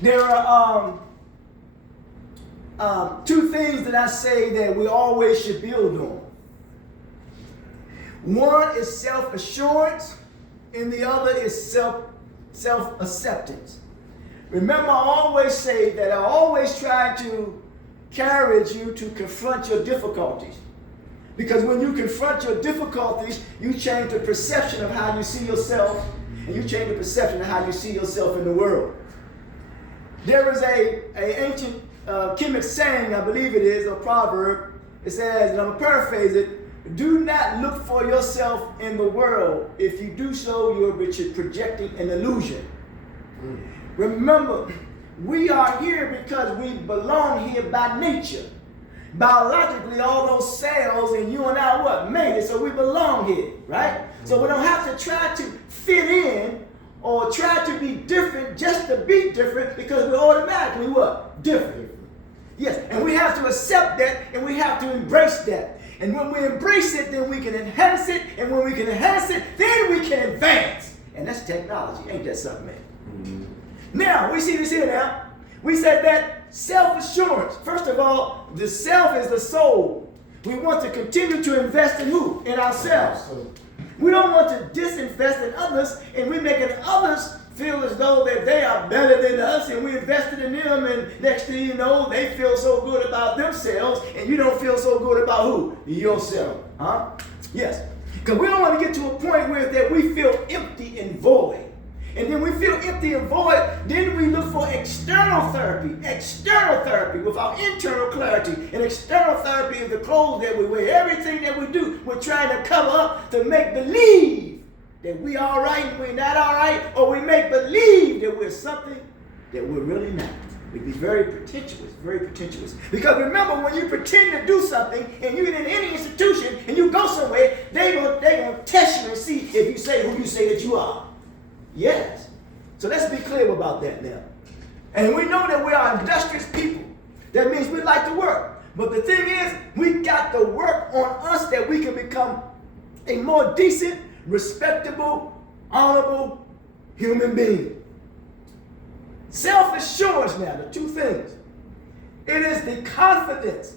There are two things that I say that we always should build on. One is self-assurance, and the other is self-acceptance. Remember, I always say that I always try to encourage you to confront your difficulties. Because when you confront your difficulties, you change the perception of how you see yourself, and you change the perception of how you see yourself in the world. There is a ancient Kemetic saying, I believe it is, a proverb. It says, and I'm going to paraphrase it, do not look for yourself in the world. If you do so, you're projecting an illusion. Remember, we are here because we belong here by nature. Biologically, all those cells and you and I made it, so we belong here, right? So we don't have to try to fit in or try to be different just to be different, because we're automatically different. Yes, and we have to accept that, and we have to embrace that. And when we embrace it, then we can enhance it, and when we can enhance it, then we can advance. And that's technology, ain't that something, man? Now, we see this here now. We said that self-assurance. First of all, the self is the soul. We want to continue to invest in who? In ourselves. We don't want to disinvest in others, and we're making others feel as though that they are better than us, and we invested in them, and next thing you know, they feel so good about themselves, and you don't feel so good about who? Yourself. Huh? Yes. Because we don't want to get to a point where that we feel empty and void. And then we feel empty and void, then we look for external therapy with our internal clarity. And external therapy is the clothes that we wear. Everything that we do, we're trying to cover up to make believe that we all right and we're not all right, or we make believe that we're something that we're really not. We be very pretentious, very pretentious. Because remember, when you pretend to do something and you're in any institution and you go somewhere, they gonna test you and see if you say who you say that you are. Yes. So let's be clear about that now. And we know that we are industrious people. That means we like to work. But the thing is, we got to work on us that we can become a more decent, respectable, honorable human being. Self-assurance now, the two things. It is the confidence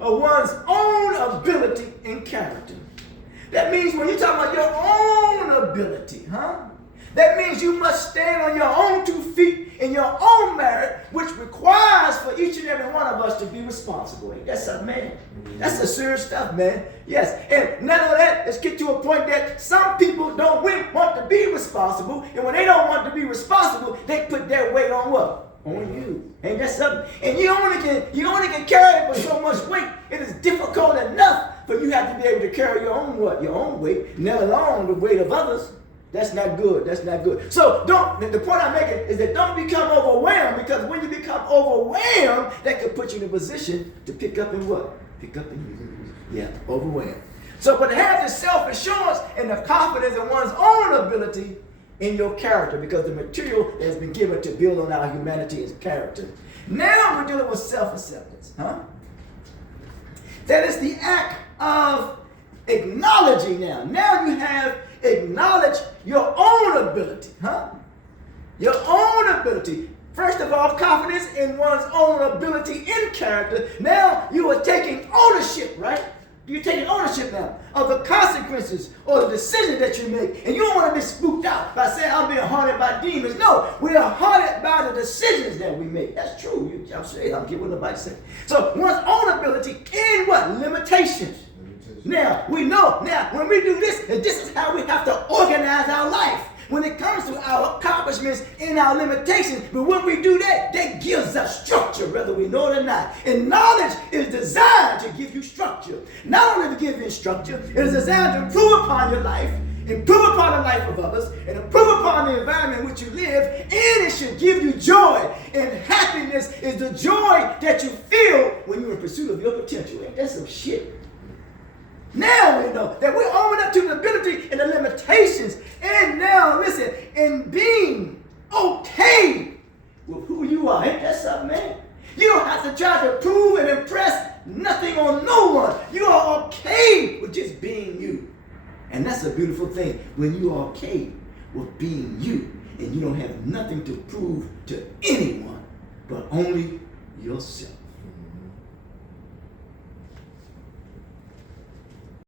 of one's own ability and character. That means when you talk about your own ability, that means you must stand on your own 2 feet in your own merit, which requires for each and every one of us to be responsible. Ain't that something, man? That's the serious stuff, man. Yes. And none of that, let's get to a point that some people don't want to be responsible. And when they don't want to be responsible, they put their weight on what? On you. Ain't that something? And you only can carry it with so much weight. It is difficult enough for you have to be able to carry your own what? Your own weight, let alone the weight of others. That's not good. That's not good. So the point I'm making is that don't become overwhelmed, because when you become overwhelmed, that could put you in a position to pick up in what? Pick up in overwhelmed. So, but to have the self-assurance and the confidence in one's own ability in your character, because the material has been given to build on our humanity and character. Now we're dealing with self-acceptance. That is the act of acknowledging now. Now you have acknowledge your own ability, Your own ability. First of all, confidence in one's own ability in character. Now you are taking ownership, right? You're taking ownership now of the consequences or the decision that you make. And you don't want to be spooked out by saying, I'm being haunted by demons. No, we are haunted by the decisions that we make. That's true. I'm saying, I'm getting what the Bible says. So one's own ability in what? Limitations. Now, we know, when we do this, this is how we have to organize our life when it comes to our accomplishments and our limitations. But when we do that, that gives us structure, whether we know it or not. And knowledge is designed to give you structure. Not only to give you structure, it is designed to improve upon your life, improve upon the life of others, and improve upon the environment in which you live, and it should give you joy. And happiness is the joy that you feel when you're in pursuit of your potential. Ain't that some shit? Now we know that we're owning up to the ability and the limitations. And now, listen, in being okay with who you are. Ain't that something, man? You don't have to try to prove and impress nothing on no one. You are okay with just being you. And that's a beautiful thing, when you are okay with being you and you don't have nothing to prove to anyone. but only yourself.